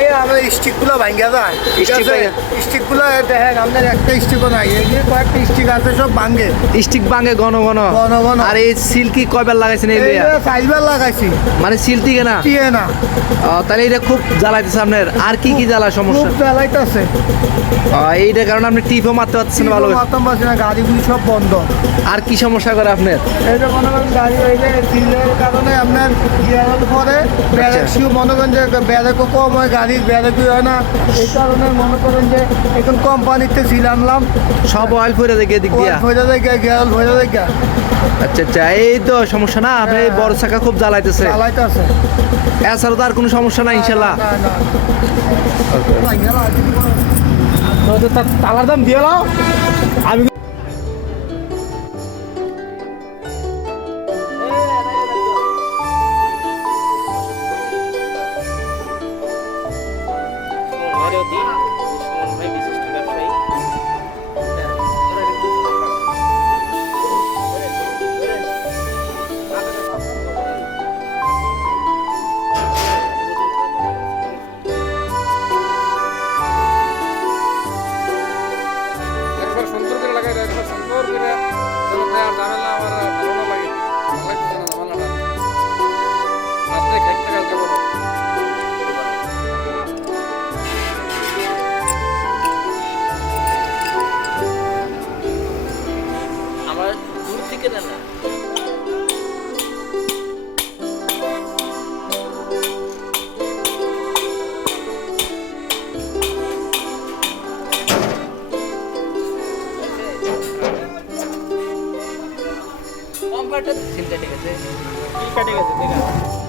গায়ে আমার স্টিকগুলো ভাঙ্গা যায়। ঠিক Stick আছে? ভাঙ্গা? স্টিকগুলো দেখেন আপনার একটা স্টিকও নাই। এই কয়েকটা স্টিক আছে সব ভাঙ্গে। স্টিক ভাঙে ঘন ঘন। ঘন ঘন। আর এই সিল্কি কয়বার লাগাইছেন এই এই লিয়া? যে ফাইবার লাগাইছি। মানে সিল থেকে না টিয়ে না। তাহলে এটা খুব জ্বালাইতেছে আপনার। আর কি কি জ্বালা সমস্যা? খুব জ্বালাইতেছে। এইটার কারণে আপনি টিপও মারতে পারছেন না ভালো পারছি না গাড়িগুলি সব বন্ধ। আর কি সমস্যা করে আপনার? মনে করেন গাড়ি কারণে আপনার গিয়ারের পরে ব্যারেকশিও মনে করেন যে ব্যারেকও কম হয় গাড়ির ব্যারেকই হয় না। এই কারণে মনে করেন যে এখন কোম্পানিতে সিল আনলাম। সব অয়েল ফুরে দেখে এদিক দিয়া? ভরে দেখে গিয়ার ভরে দেখে আচ্ছা আচ্ছা এই তো সমস্যা না? আপনার এই বড় চাকা খুব জ্বালাইতেছে। চালাইতেছে এছাড়া তো আর কোনো সমস্যা নাই ইনশাল্লাহ। তালার দাম দিয়ে নাও আমি 好 কম্পার্টার সিলটা ঠিক আছে। কেটে গেছে ঠিক আছে।